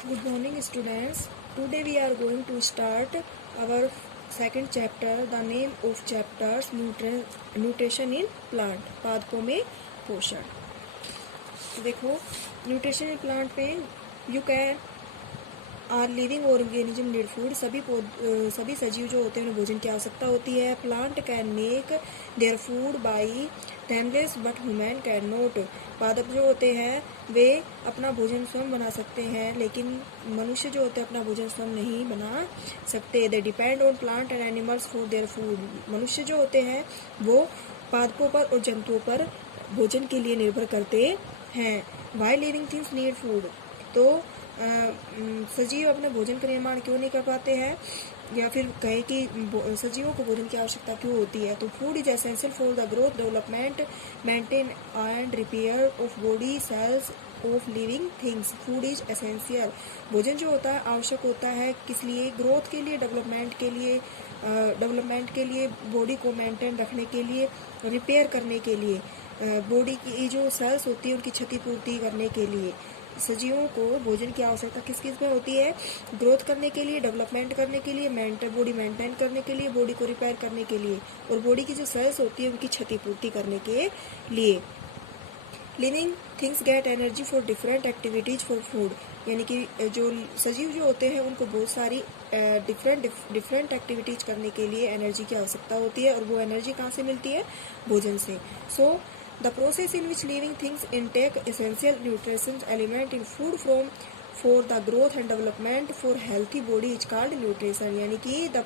Good morning, students. Today we are going to start our second chapter. The name of chapters nutrition in plant. पादपों में पोषण. तो देखो nutrition in plant में you can our living organism need food. सभी सजीव जो होते हैं उन्हें भोजन की आवश्यकता होती है. Plant can make their food by timeless but human can not. पादप जो होते हैं वे अपना भोजन स्वयं बना सकते हैं, लेकिन मनुष्य जो होते हैं अपना भोजन स्वयं नहीं बना सकते. They depend on plant and animals for their food. मनुष्य जो होते हैं वो पादपों पर और जंतुओं पर भोजन के लिए निर्भर करते हैं. Why living things need food. तो सजीव अपने भोजन का निर्माण क्यों नहीं कर पाते हैं, या फिर कहें कि सजीवों को भोजन की आवश्यकता क्यों होती है. तो food is essential for the growth, development, maintain and repair of body cells of living things. Food is essential. भोजन जो होता है आवश्यक होता है किस लिए? ग्रोथ के लिए, डेवलपमेंट के लिए, बॉडी को मेंटेन रखने के लिए, रिपेयर करने के लिए, बॉडी की जो सेल्स होती है उनकी क्षतिपूर्ति करने के लिए. सजीवों को भोजन की आवश्यकता किस किस में होती है? ग्रोथ करने के लिए, डेवलपमेंट करने के लिए, बॉडी मेंटेन करने के लिए, बॉडी को रिपेयर करने के लिए, और बॉडी की जो सेल्स होती है उनकी क्षतिपूर्ति करने के लिए. Living things get energy for different activities for food. यानी कि जो सजीव जो होते हैं उनको बहुत सारी डिफरेंट एक्टिविटीज करने के लिए एनर्जी की आवश्यकता होती है, और वो एनर्जी कहाँ से मिलती है? भोजन से. सो the process in which living things intake essential nutrition element in food for the growth and development for healthy body is called nutrition. यानी कि the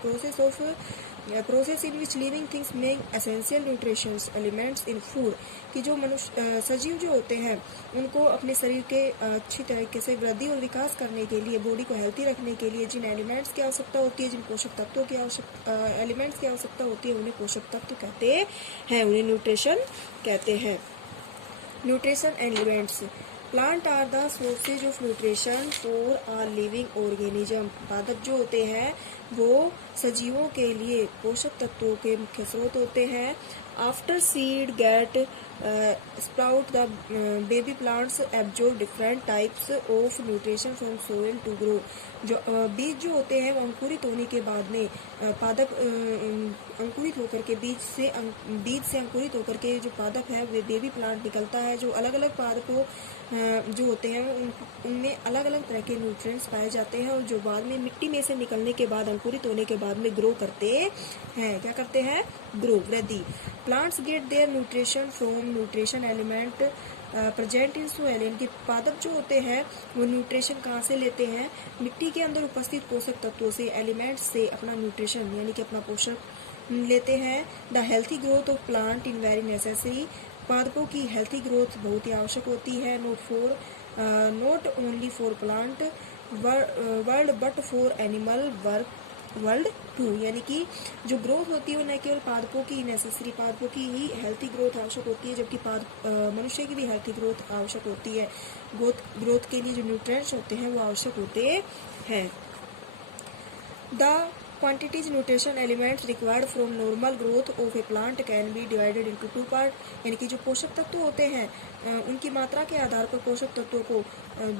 process in which living things make essential nutrition elements in food. कि जो मनुष्य सजीव जो होते हैं उनको अपने शरीर के अच्छी तरीके से वृद्धि और विकास करने के लिए, बॉडी को हेल्थी रखने के लिए जिन एलिमेंट्स की आवश्यकता होती है, जिन पोषक तत्वों की एलिमेंट्स की आवश्यकता होती है, उन्हें पोषक तत्व कहते हैं, उन्हें न्यूट्रिशन कहते हैं. Nutrition elements. Plant are the sources of nutrition for our living organism. पादप जो होते हैं वो सजीवों के लिए पोषक तत्वों के मुख्य स्रोत होते हैं. After seed get sprout the baby plants absorb different types of nutrition from soil to grow. जो बीज जो होते हैं वो अंकुरित होने के बाद में पादप अंकुरित होकर के बीज से अंकुरित होकर के जो पादप है वे बेबी प्लांट निकलता है. जो अलग अलग पादपों जो होते हैं उनमें अलग अलग तरह के न्यूट्रिएंट्स पाए जाते हैं, और जो बाद में मिट्टी में से निकलने के बाद, अंकुरित होने के बाद में ग्रो करते हैं. क्या करते हैं? ग्रो, वृद्धि. Plants get their nutrition from nutrition element present in soil. इनके पादप जो होते हैं वो न्यूट्रिशन कहाँ से लेते हैं? मिट्टी के अंदर उपस्थित पोषक तत्वों से, एलिमेंट्स से अपना न्यूट्रिशन यानी कि अपना पोषक लेते हैं. The healthy growth of plant in very necessary. पादपों की हेल्थी ग्रोथ बहुत ही आवश्यक होती है. Not only for plant world but for animal world too. यानी कि जो ग्रोथ होती है वो न केवल पादपों की नेसेसरी, पादपों की ही हेल्थी ग्रोथ आवश्यक होती है, जबकि मनुष्य की भी हेल्थी ग्रोथ आवश्यक होती है. ग्रोथ के लिए जो न्यूट्रिएंट्स होते हैं वो आवश्यक होते हैं. The quantities nutrition elements required from normal growth of a plant can be divided into two part. यानी कि जो पोषक तत्व होते हैं उनकी मात्रा के आधार पर पोषक तत्वों को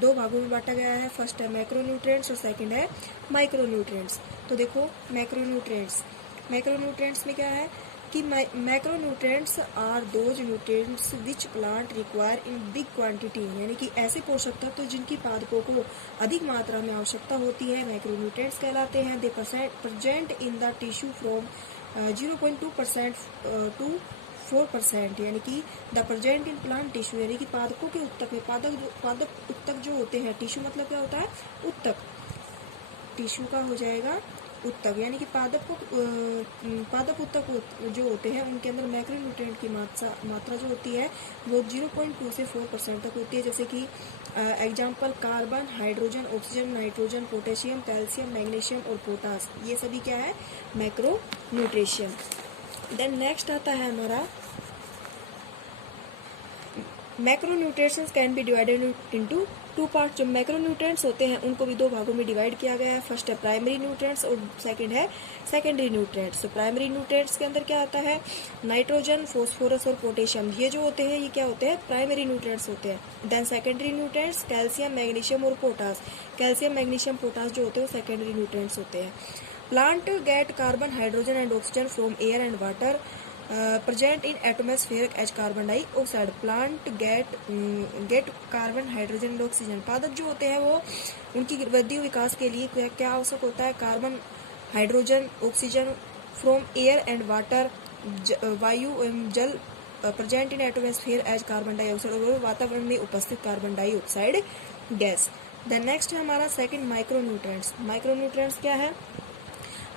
दो भागों में बांटा गया है. फर्स्ट है मैक्रोन्यूट्रिएंट्स और सेकंड है माइक्रोन्यूट्रिएंट्स. तो देखो मैक्रोन्यूट्रिएंट्स में क्या है कि macronutrients are those nutrients which plant require in big quantity. यानी कि ऐसे पोषक तत्व जिनकी पादपों को अधिक मात्रा में आवश्यकता होती है मैक्रोन्यूट्रिएंट्स कहलाते हैं. They present in the tissue from 0.2% to 4%. यानी कि the present in plant tissue, यानी कि पादपों के उत्तक में, पादप उत्तक जो होते हैं, टिश्यू मतलब क्या होता है? उत्तक. टिश्यू का हो जाएगा उत्तक. यानी कि पादप उत्तक जो होते हैं उनके अंदर मैक्रोन्यूट्रिएंट की मात्रा जो होती है वो 0.2 से 4% तक होती है. जैसे कि example carbon, hydrogen, oxygen, nitrogen, potassium, calcium, magnesium और पोटास. ये सभी क्या है? मैक्रोन्यूट्रिशन. देन नेक्स्ट आता है हमारा macronutrients can be divided into two part जो मैक्रो न्यूट्रिएंट्स होते हैं उनको भी दो भागों में डिवाइड किया गया है। फर्स्ट है प्राइमरी न्यूट्रिएंट्स और सेकंड है सेकेंडरी न्यूट्रिएंट्स। तो प्राइमरी न्यूट्रिएंट्स के अंदर क्या आता है, नाइट्रोजन, फॉस्फोरस और पोटेशियम, ये जो होते हैं ये क्या होते हैं, प्राइमरी न्यूट्रिएंट्स होते हैं। Then secondary nutrients calcium, magnesium और पोटास। कैल्शियम, मैग्नीशियम, पोटास जो होते हैं वो सेकेंडरी न्यूट्रिएंट्स होते हैं। Plant get carbon, hydrogen and oxygen from air and water present in atmosphere as carbon dioxide. Plant get carbon, hydrogen and oxygen. पादप जो होते हैं वो उनकी वृद्धि विकास के लिए क्या आवश्यक होता है, carbon, hydrogen, oxygen from air and water, वायु एवं जल present in atmosphere as carbon dioxide, और वातावरण में उपस्थित carbon dioxide gas. Then next है हमारा सेकंड माइक्रोन्यूट्रिएंट्स। माइक्रोन्यूट्रिएंट्स क्या है,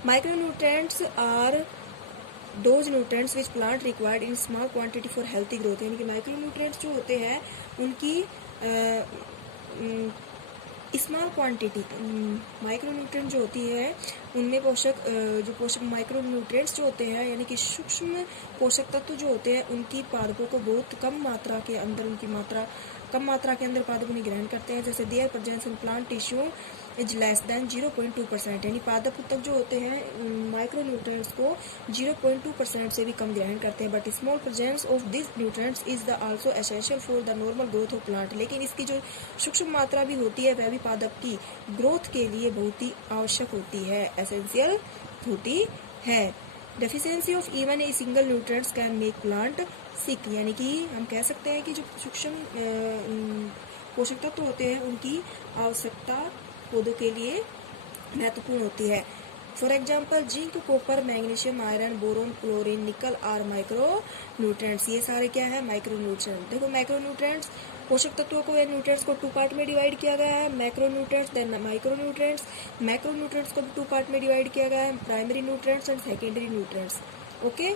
micronutrients are those nutrients which plant required in small quantity for healthy growth. यानी कि माइक्रोन्यूट्रिएंट्स जो होते हैं उनकी स्मॉल क्वांटिटी, माइक्रोन्यूट्रिएंट जो होती है उनमें पोषक माइक्रोन्यूट्रिएंट्स जो होते हैं यानी कि सूक्ष्म पोषक तत्व जो होते हैं उनकी पादपों को बहुत कम मात्रा के अंदर पादप उन्हें ग्रहण करते हैं। जैसे there presence in plant tissue is less than 0.2%, यानी पादप तक जो होते हैं माइक्रोन्यूट्रिएंट्स को 0.2% से भी कम ग्रहण करते हैं। But small presence of this nutrients is the also essential for the normal growth of plant. लेकिन इसकी जो सूक्ष्म मात्रा भी होती है वह भी पादप की ग्रोथ के लिए बहुत ही आवश्यक होती है, एसेंशियल होती है। Deficiency of even a single nutrients can make plant sick, यानी कि हम कह सकते हैं कि जो सूक्ष्म पोषक तत्व होते हैं उनकी आवश्यकता पौधों के लिए महत्वपूर्ण होती है। For example zinc, copper, magnesium, iron, boron, chlorine, निकल आर माइक्रो न्यूट्रिएंट्स। ये सारे क्या है, माइक्रो न्यूट्रिएंट्स। देखो माइक्रो न्यूट्रिएंट्स पोषक तत्वों को या न्यूट्रिएंट्स को टू पार्ट में डिवाइड किया गया है, macro nutrients then micro nutrients. Macro nutrients को भी टू पार्ट में डिवाइड किया गया है, primary nutrients and secondary nutrients. Okay.